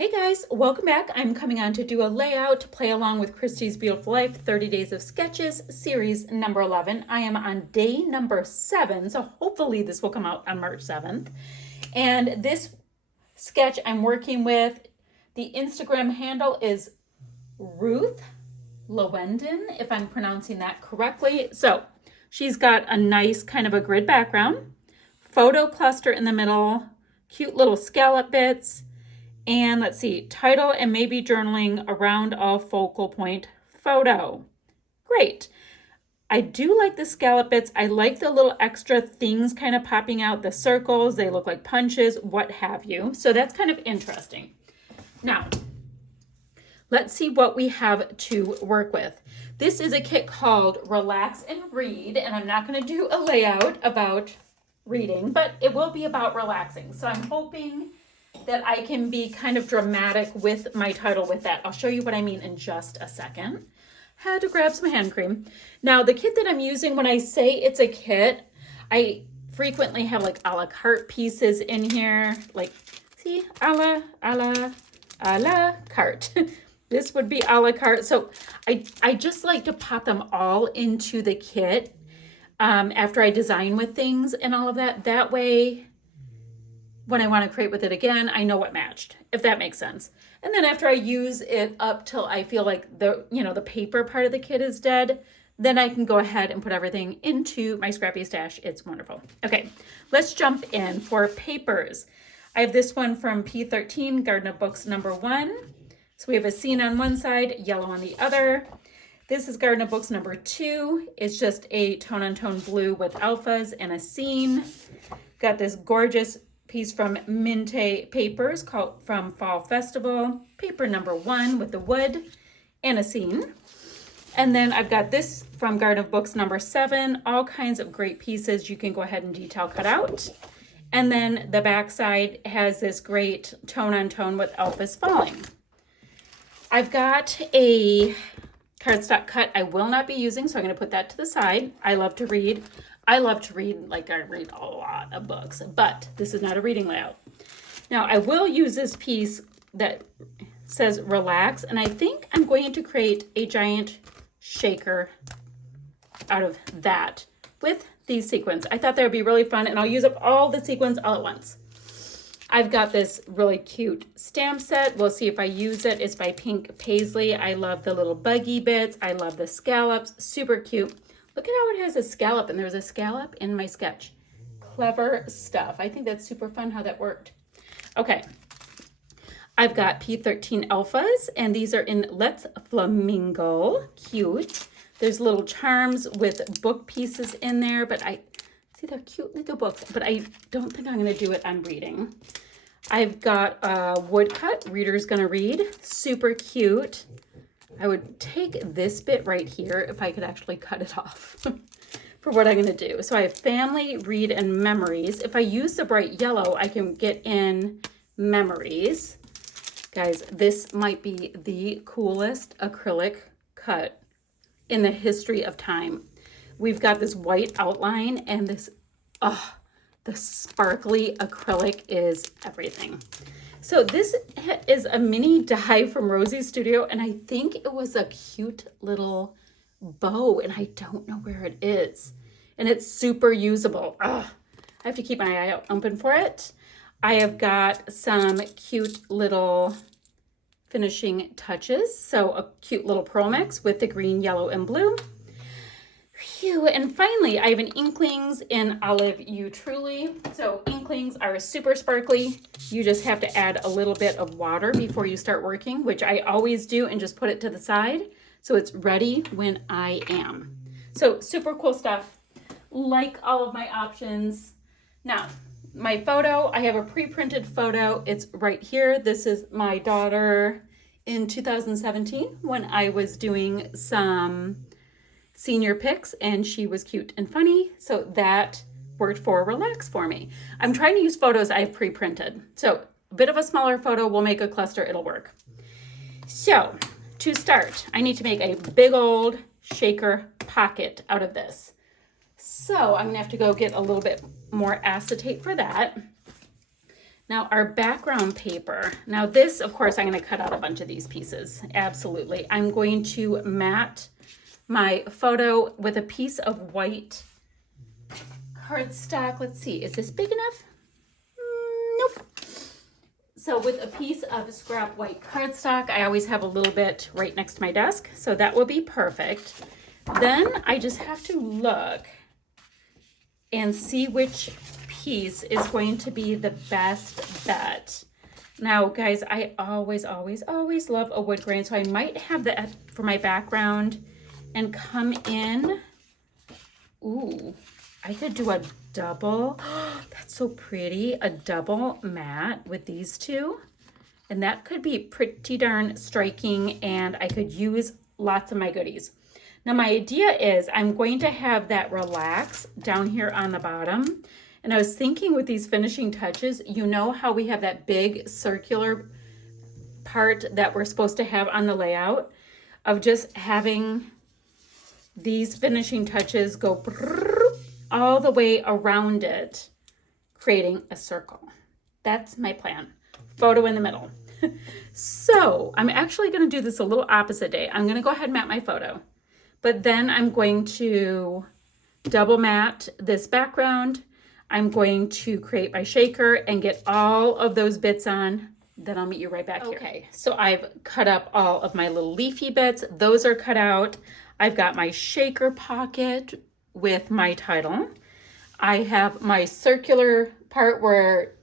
Hey guys, welcome back. I'm coming on to do a layout to play along with Christy's Beautiful Life 30 Days of Sketches, series number 11. I am on day number 7, so hopefully this will come out on March 7th. And this sketch I'm working with, the Instagram handle is Ruth Lewenden, if I'm pronouncing that correctly. So she's got a nice kind of a grid background, photo cluster in the middle, cute little scallop bits, and let's see, title and maybe journaling around a focal point photo. Great. I do like the scallop bits. I like the little extra things kind of popping out, the circles, they look like punches, what have you. So that's kind of interesting. Now, let's see what we have to work with. This is a kit called Relax and Read, and I'm not going to do a layout about reading, but it will be about relaxing. So I'm hoping that I can be kind of dramatic with my title with that. I'll show you what I mean in just a second. Had to grab some hand cream. Now, the kit that I'm using, when I say it's a kit, I frequently have like a la carte pieces in here. Like, see, a la carte. This would be a la carte. So I just like to pop them all into the kit after I design with things and all of that. That way, when I want to create with it again, I know what matched, if that makes sense. And then after I use it up till I feel like the paper part of the kit is dead, then I can go ahead and put everything into my scrappy stash. It's wonderful. Okay, let's jump in for papers. I have this one from P13, Garden of Books number 1. So we have a scene on one side, yellow on the other. This is Garden of Books number 2. It's just a tone-on-tone blue with alphas and a scene. Got this gorgeous piece from Minte Papers called From Fall Festival, paper number 1 with the wood and a scene. And then I've got this from Garden of Books number 7, all kinds of great pieces you can go ahead and detail cut out. And then the back side has this great tone-on-tone with Elvis falling. I've got a cardstock cut I will not be using, so I'm going to put that to the side. I love to read like I read a lot of books, but this is not a reading layout. Now, I will use this piece that says relax, and I think I'm going to create a giant shaker out of that with these sequins. I thought that would be really fun, and I'll use up all the sequins all at once. I've got this really cute stamp set. We'll see if I use it. It's by Pink Paisley. I love the little buggy bits. I love the scallops. Super cute. Look at how it has a scallop, and there's a scallop in my sketch. Clever stuff. I think that's super fun how that worked. Okay. I've got P13 alphas, and these are in Let's Flamingo. Cute. There's little charms with book pieces in there, but see, they're cute little books, but I don't think I'm going to do it on reading. I've got a woodcut. Reader's going to read. Super cute. I would take this bit right here if I could actually cut it off for what I'm going to do. So I have family, read, and memories. If I use the bright yellow, I can get in memories. Guys, this might be the coolest acrylic cut in the history of time. We've got this white outline and this, the sparkly acrylic is everything. So this is a mini die from Rosie's Studio, and I think it was a cute little bow, and I don't know where it is. And it's super usable. I have to keep my eye out open for it. I have got some cute little finishing touches. So a cute little pearl mix with the green, yellow, and blue. Phew. And finally, I have an Inklings in Olive You Truly. So Inklings are super sparkly. You just have to add a little bit of water before you start working, which I always do, and just put it to the side so it's ready when I am. So super cool stuff. Like all of my options. Now, my photo, I have a pre-printed photo. It's right here. This is my daughter in 2017 when I was doing some senior pics, and she was cute and funny, so that worked for relax for me. I'm trying to use photos I've pre-printed, so a bit of a smaller photo will make a cluster. It'll work. So to start, I need to make a big old shaker pocket out of this. So I'm gonna have to go get a little bit more acetate for that. Now our background paper, now this, of course, I'm going to cut out a bunch of these pieces. Absolutely. I'm going to mat my photo with a piece of white cardstock. Let's see, is this big enough? Nope. So with a piece of scrap white cardstock, I always have a little bit right next to my desk, so that will be perfect. Then I just have to look and see which piece is going to be the best bet. Now, guys, I always love a wood grain, so I might have that for my background and come in. Ooh, I could do a double. That's so pretty. A double mat with these two. And that could be pretty darn striking, and I could use lots of my goodies. Now, my idea is I'm going to have that relax down here on the bottom. And I was thinking with these finishing touches, you know how we have that big circular part that we're supposed to have on the layout, of just having these finishing touches go all the way around it, creating a circle. That's my plan. Photo in the middle. So I'm actually going to do this a little opposite day. I'm going to go ahead and mat my photo, but then I'm going to double mat this background. I'm going to create my shaker and get all of those bits on. Then I'll meet you right back here. Okay, so I've cut up all of my little leafy bits. Those are cut out. I've got my shaker pocket with my title. I have my circular part where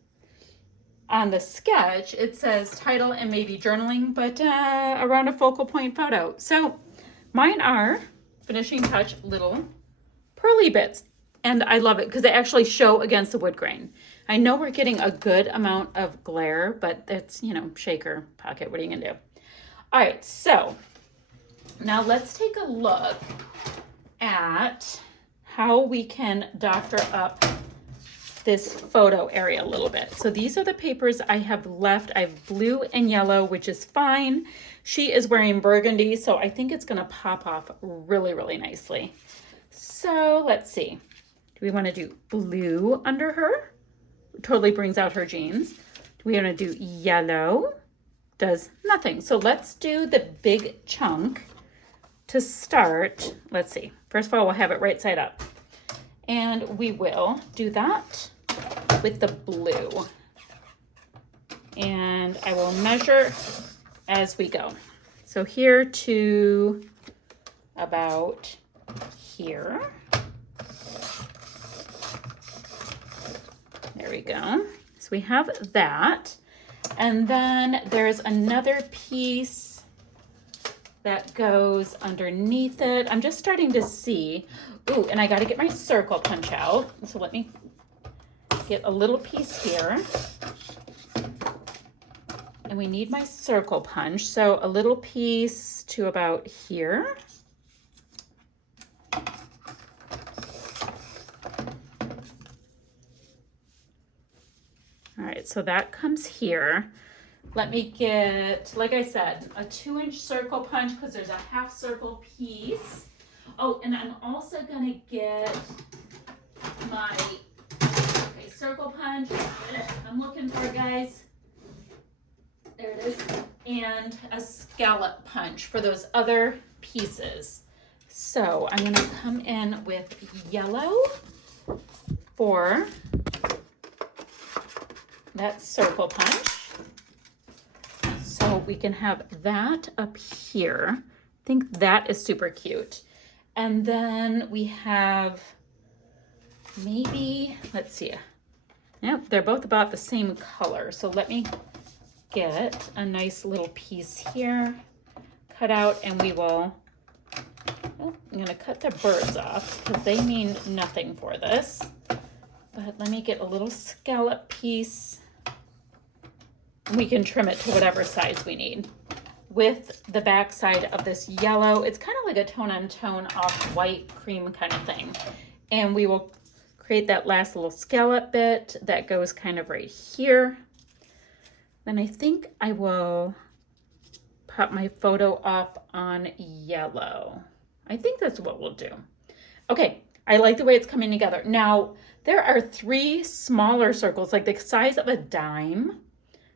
on the sketch it says title and maybe journaling, but around a focal point photo. So mine are finishing touch little pearly bits. And I love it because they actually show against the wood grain. I know we're getting a good amount of glare, but it's, you know, shaker pocket. What are you going to do? All right, so now let's take a look at how we can doctor up this photo area a little bit. So these are the papers I have left. I have blue and yellow, which is fine. She is wearing burgundy, so I think it's going to pop off really, really nicely. So let's see. Do we want to do blue under her? Totally brings out her jeans. Do we want to do yellow? Does nothing. So let's do the big chunk to start. Let's see. First of all, we'll have it right side up. And we will do that with the blue. And I will measure as we go. So here to about here. There we go. So we have that. And then there's another piece that goes underneath it. I'm just starting to see. Ooh, and I got to get my circle punch out. So let me get a little piece here. And we need my circle punch. So a little piece to about here. All right, so that comes here. Let me get, like I said, a 2-inch circle punch because there's a half circle piece. Oh, and I'm also gonna get my, okay, circle punch. I'm looking for it, guys. There it is. And a scallop punch for those other pieces. So I'm gonna come in with yellow for that circle punch. So we can have that up here. I think that is super cute. And then we have maybe, let's see. Yep, they're both about the same color. So let me get a nice little piece here, cut out, and we will, oh, I'm gonna cut the birds off because they mean nothing for this. But let me get a little scallop piece. We can trim it to whatever size we need. With the back side of this yellow, it's kind of like a tone-on-tone off-white cream kind of thing. And we will create that last little scallop bit that goes kind of right here. Then I think I will pop my photo up on yellow. I think that's what we'll do. Okay, I like the way it's coming together. Now, there are 3 smaller circles, like the size of a dime,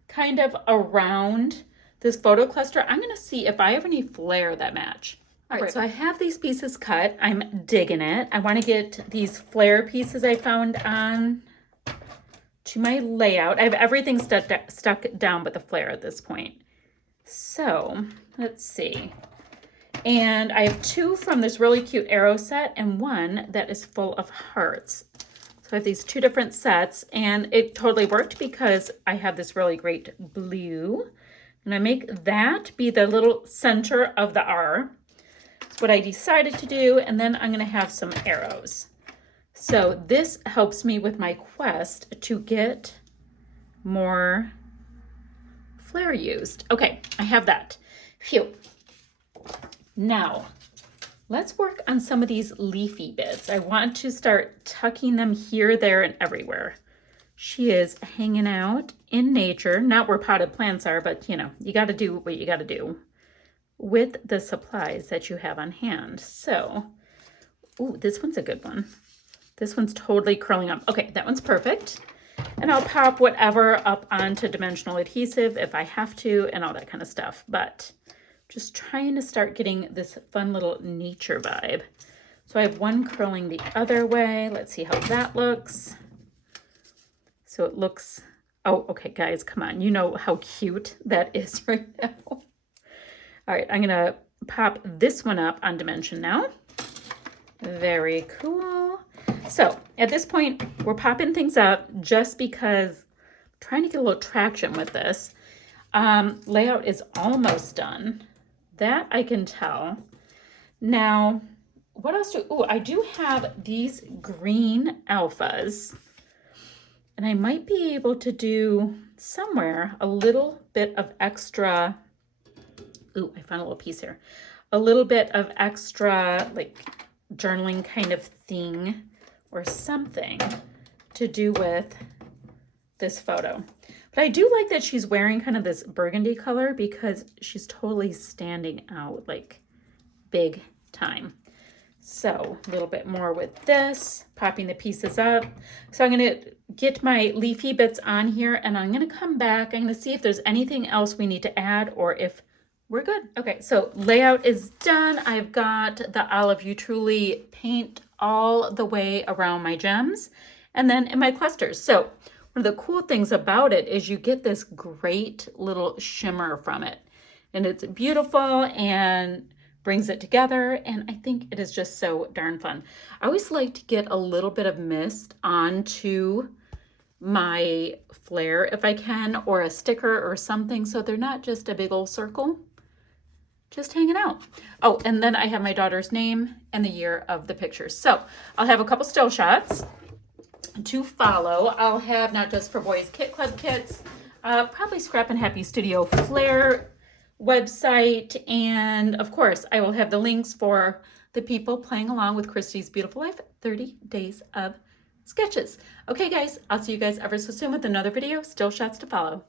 kind of around this photo cluster. I'm gonna see if I have any flare that match. All right, so I have these pieces cut. I'm digging it. I wanna get these flare pieces I found on to my layout. I have everything stuck down but the flare at this point. So let's see. And I have 2 from this really cute arrow set and 1 that is full of hearts. So I have these 2 different sets, and it totally worked because I have this really great blue. And I make that be the little center of the R. That's what I decided to do. And then I'm going to have some arrows. So this helps me with my quest to get more flare used. Okay, I have that. Phew. Now, let's work on some of these leafy bits. I want to start tucking them here, there, and everywhere. She is hanging out in nature, not where potted plants are, but you know, you got to do what you got to do with the supplies that you have on hand. So, ooh, this one's a good one. This one's totally curling up. Okay, that one's perfect. And I'll pop whatever up onto dimensional adhesive if I have to and all that kind of stuff. But just trying to start getting this fun little nature vibe. So I have one curling the other way. Let's see how that looks. So it looks, oh, okay, guys, come on. You know how cute that is right now. All right, I'm gonna pop this one up on dimension now. Very cool. So at this point, we're popping things up just because I'm trying to get a little traction with this. Layout is almost done. That I can tell. Now, what else do, oh, I do have these green alphas. And I might be able to do somewhere a little bit of extra, ooh, I found a little piece here. A little bit of extra like journaling kind of thing or something to do with this photo. But I do like that she's wearing kind of this burgundy color because she's totally standing out like big time. So a little bit more with this, popping the pieces up. So I'm going to get my leafy bits on here and I'm going to come back. I'm going to see if there's anything else we need to add or if we're good. Okay, so layout is done. I've got the Olive You Truly paint all the way around my gems and then in my clusters. So one of the cool things about it is you get this great little shimmer from it. And it's beautiful and brings it together. And I think it is just so darn fun. I always like to get a little bit of mist onto my flare if I can, or a sticker or something. So they're not just a big old circle, just hanging out. Oh, and then I have my daughter's name and the year of the pictures. So I'll have a couple still shots to follow. I'll have not just for boys kit club kits, probably Scrap and Happy Studio Flare website, and of course I will have the links for the people playing along with Christy's Beautiful Life 30 Days of Sketches. Okay guys, I'll see you guys ever so soon with another video. Still shots to follow.